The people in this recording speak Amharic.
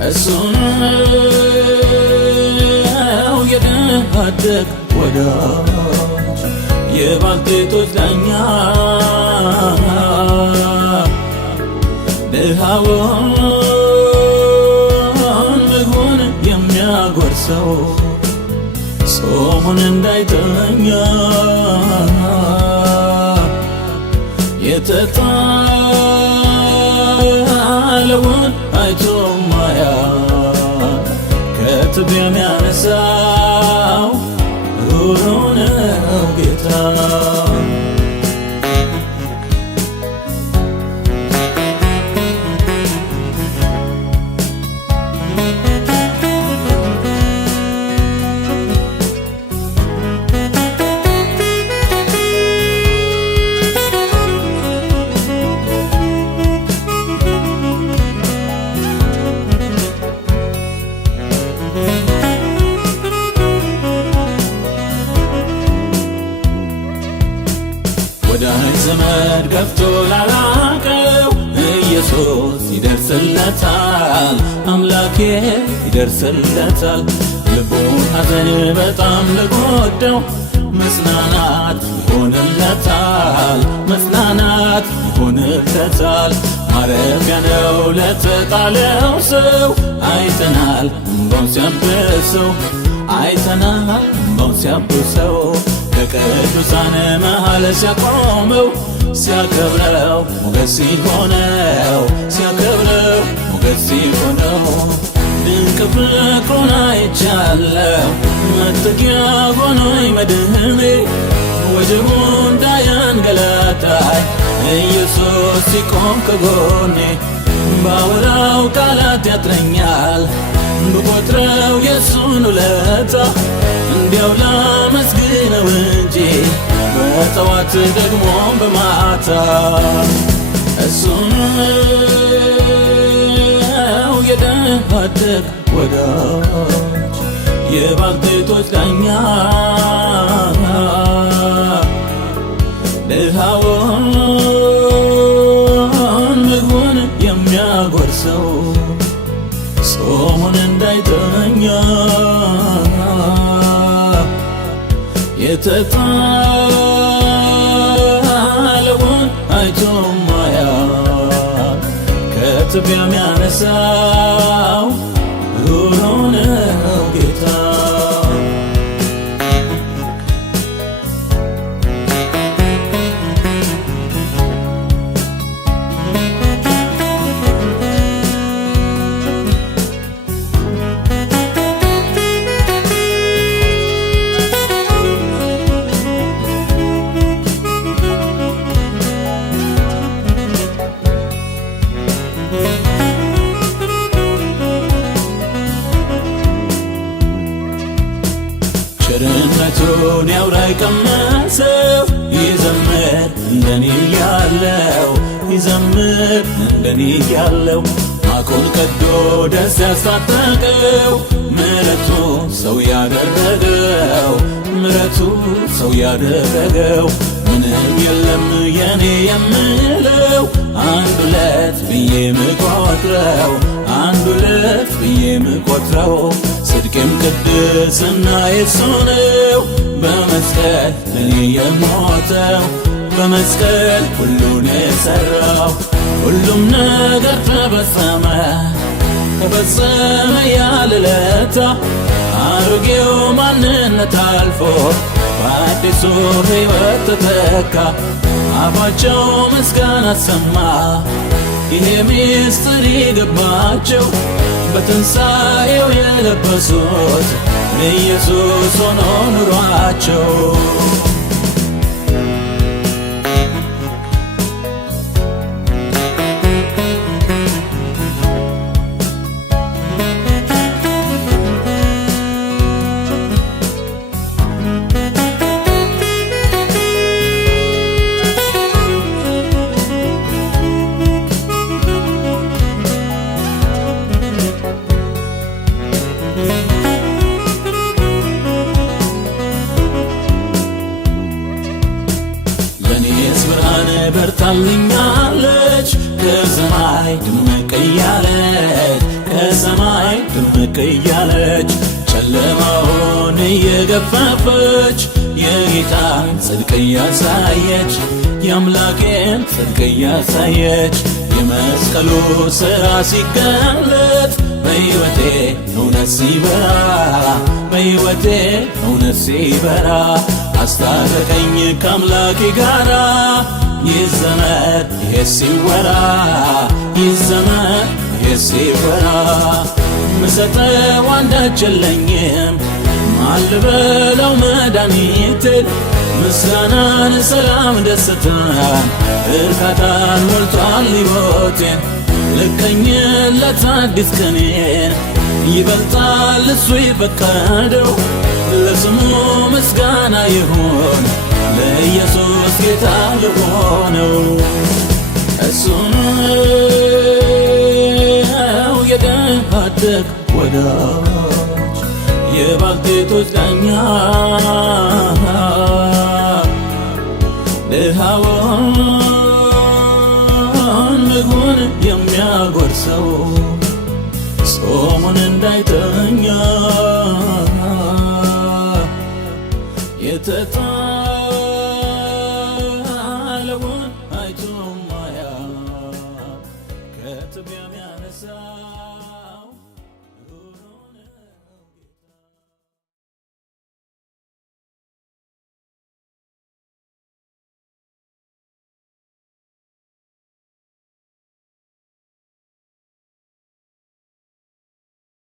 እሱነው የደሃደግ ወዳጅ የባልቴቶች ዳኛ ድሃውን ምግቡን የሚያጎርሰው ጾሙን እንዳይተኛ የተጣለውን አይቶ ማያውቅ ከትቢያ የሚያነሳው ሩሩ ነው ጌታ። ወዳጅ ዘመድ ገፍቶ ላላቀው ኢየሱስ ይደርስለታል፣ አምላኬ ይደርስለታል። ልቡን ሐዘን በጣም ለጎዳው መጽናናት ይሆንለታል፣ መጽናናት ይሆንለታል። ማረፊያ ነው ለተጣለው ሰው አይተናል እንባውን ሲያብሰው፣ አይተናል እንባውን ሲያብሰው። ከቅዱሳን መሃል ሲያቆመው ሲያከብረው ሞገስ ሲሆነው፣ ሲያከብረው ሞገስ ሲሆነው። ድንቅ ፍቅሩን አይቻለው መጠጊያ ሆኖኝ መድህኔ፣ ወጀቡ እንዳያንገላታኝ ኢየሱስ ሲቆም ከጎኔ። ባወራው ቃላት ያጥረኛል ብቆጥረው የሱን ውለታ፣ እንዲያው ላመስግነው እንጂ በጠዋት ደግሞ በማታ። እሱነው የደሃደግ ወዳጅ የባልቴቶች ዳኛ ድሃውን ምግቡን የሚያጎርሰው ጾሙን እንዳይተኛ የተጣለውን አይቶ ማያውቅ ከትቢያ የሚያነሳው ሩሩ ነው ጌታ። ቸርነቱን ያውራ የቀመሰው ይዘምር እንደኔ ያለው፣ ይዘምር እንደኔ ያለው። ማቁን ቀዶ ደስ ያስታጠቀው ምሕረቱ ሰው ያደረገው፣ ምሕረቱ ሰው ያደረገው። ምንም የለም የኔ የምለው አንድ ሁለት ብዬ ምቆጥረው፣ አንድ ሁለት ብዬ ምቆጥረው። ጽድቄም ቅድስና የሱ ነው፣ በመስቀል ለኔ የሞተው፣ በመስቀል ሁሉን የሠራው። ሁሉም ነገር ተፈጸመ ተፈጸመ ያለ ለታ፣ አሮጌው ማንነት አልፎ በአዲሱ ሕይወት ተተካ። አፋቸው ምስጋና ሰማ ይሄ ምስጢር የገባቸው፣ በትንሣኤው የለበሱት ኢየሱስ ሆኖ ኑሯቸው። ከሰማይ ድምቅ እያለች ጨለማውን እየገፈፈች የጌታን ጽድቅ እያሳየች የአምላኬን ጽድቅ እያሳየች የመስቀሉ ሥራ ሲገለጥ በሕይወቴ እውነት ሲበራ በሕይወቴ እውነት ሲበራ አስታረቀኝ ከአምላኬ ጋራ ይዘመር ይሄ ሲወራ ይዘመር ይሄ ሲወራ ምሰጠው አንዳች የለኝም ማን ልበለው መድኃኒቴን ምስጋናን ሰላም ደስታን እርካታን ሞልቷል ሕይወቴን ልከኝለት አዲስ ቀኔን ይበልጣል እሱ የፈቀደው ለስሙ ምስጋና ይሁን ለኢየሱስ ጌታ ለሆነው እሱ ነው የድሃ አደግ ወዳጅ የባልቴቶች ዳኛ ድሃውን ምግቡን የሚያጎርሰው ጾሙን እንዳይተኛ የተጣ